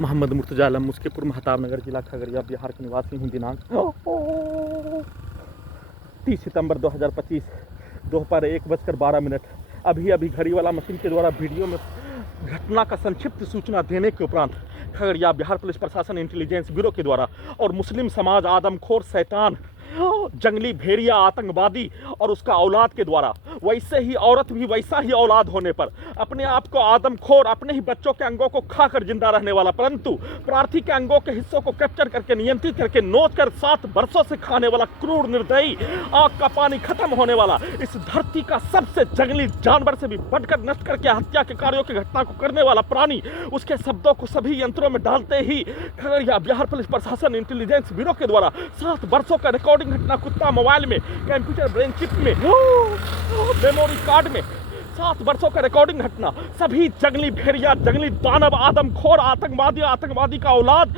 मोहम्मद मुर्तजा आलम मुस्कीपुर महताब नगर जिला खगड़िया बिहार के निवासी हूँ। दिनांक 30 सितंबर 2025 दोपहर 1:12। अभी अभी घड़ी वाला मशीन के द्वारा वीडियो में घटना का संक्षिप्त सूचना देने के उपरांत खगड़िया बिहार पुलिस प्रशासन इंटेलिजेंस ब्यूरो के द्वारा और मुस्लिम समाज आदमखोर शैतान जंगली भेड़िया आतंकवादी और उसका औलाद के द्वारा वैसे ही औरत भी वैसा ही औलाद होने पर अपने आप को आदमखोर, अपने ही बच्चों के अंगों को खाकर जिंदा रहने वाला, परंतु प्रार्थी के अंगों के हिस्सों को कैप्चर करके नियंत्रित करके नोच कर 7 वर्षों से खाने वाला क्रूर निर्दयी, आग का पानी खत्म होने वाला, इस धरती का सबसे जंगली जानवर से भी बढ़कर नष्ट करके हत्या के कार्यों की घटना को करने वाला प्राणी, उसके शब्दों को सभी यंत्रों में डालते ही खगड़िया बिहार पुलिस प्रशासन इंटेलिजेंस ब्यूरो के द्वारा 7 वर्षों का रिकॉर्डिंग घटना कुत्ता मोबाइल में, कंप्यूटर ब्रेन चिप में, मेमोरी कार्ड में 7 वर्षों का रिकॉर्डिंग घटना, सभी जंगली भेड़िया, जंगली दानव, आदमखोर, आतंकवादी का औलाद,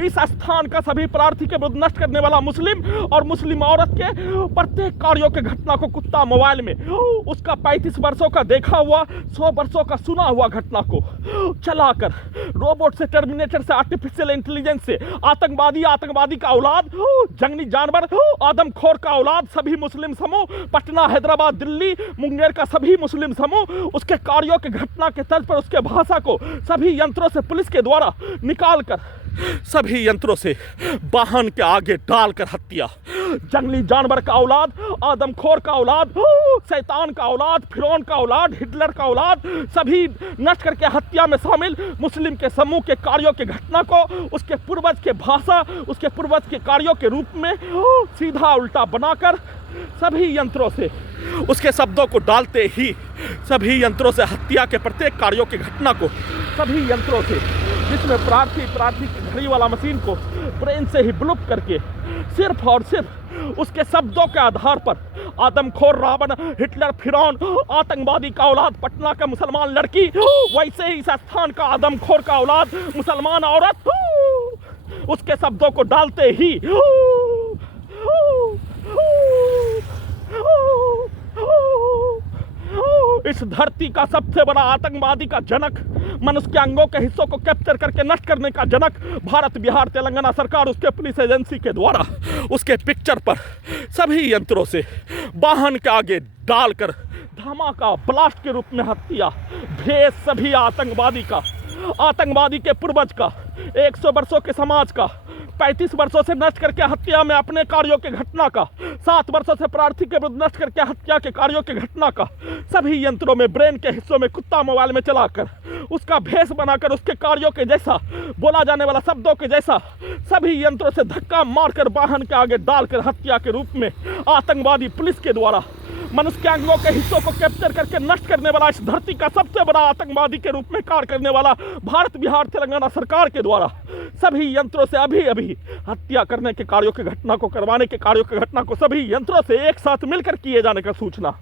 इस स्थान का सभी प्रार्थी के विरुद्ध नष्ट करने वाला मुस्लिम और मुस्लिम औरत के प्रत्येक कार्यों के घटना को कुत्ता मोबाइल में, उसका 35 वर्षों का देखा हुआ, 100 वर्षों का सुना हुआ घटना को चलाकर रोबोट से, टर्मिनेटर से, आर्टिफिशियल इंटेलिजेंस से आतंकवादी का औलाद, जंगली जानवर, आदमखोर का औलाद, सभी मुस्लिम समूह, पटना, हैदराबाद, दिल्ली, मुंगेर का सभी मुस्लिम समूह, उसके कार्यों के घटना के तर्ज पर उसके भाषा को सभी यंत्रों से पुलिस के द्वारा निकालकर सभी यंत्रों से वाहन के आगे डालकर हत्या, जंगली जानवर का औलाद, आदमखोर का औलाद, शैतान का औलाद, फिरौन का औलाद, हिटलर का औलाद, सभी नष्ट करके हत्या में शामिल मुस्लिम के समूह के कार्यों के घटना को उसके पूर्वज के भाषा, उसके पूर्वज के कार्यों के रूप में सीधा उल्टा बनाकर सभी यंत्रों से उसके शब्दों को डालते ही सभी यंत्रों से हत्या के प्रत्येक कार्यों की घटना को सभी यंत्रों से, जिसमें प्रार्थी की घड़ी वाला मशीन को ब्रेन से ही ब्लूप करके सिर्फ और सिर्फ उसके शब्दों के आधार पर आदमखोर रावण, हिटलर, फिरौन, आतंकवादी का औलाद, पटना का मुसलमान लड़की, वैसे ही इस स्थान का आदमखोर का औलाद, मुसलमान औरत, उसके शब्दों को डालते ही इस धरती का सबसे बड़ा आतंकवादी का जनक, मनुष्य के अंगों के हिस्सों को कैप्चर करके नष्ट करने का जनक भारत, बिहार, तेलंगाना सरकार, उसके पुलिस एजेंसी के द्वारा उसके पिक्चर पर सभी यंत्रों से वाहन के आगे डालकर धमाका ब्लास्ट के रूप में हत्या, भेद सभी आतंकवादी के पूर्वज का, 100 वर्षों के समाज का, 35 वर्षों से नष्ट करके हत्या में अपने कार्यों के घटना का, 7 वर्षों से प्रार्थी के विरुद्ध नष्ट करके हत्या के कार्यों की घटना का, सभी यंत्रों में ब्रेन के हिस्सों में कुत्ता मोबाइल में चलाकर उसका भेष बनाकर उसके कार्यों के जैसा, बोला जाने वाला शब्दों के जैसा सभी यंत्रों से धक्का मारकर वाहन के आगे डालकर हत्या के रूप में आतंकवादी पुलिस के द्वारा मनुष्य के अंगों के हिस्सों को कैप्चर करके नष्ट करने वाला, इस धरती का सबसे बड़ा आतंकवादी के रूप में कार्य करने वाला भारत, बिहार, तेलंगाना सरकार के द्वारा सभी यंत्रों से अभी हत्या करने के कार्यों की घटना को, करवाने के कार्यों की घटना को सभी यंत्रों से एक साथ मिलकर किए जाने का सूचना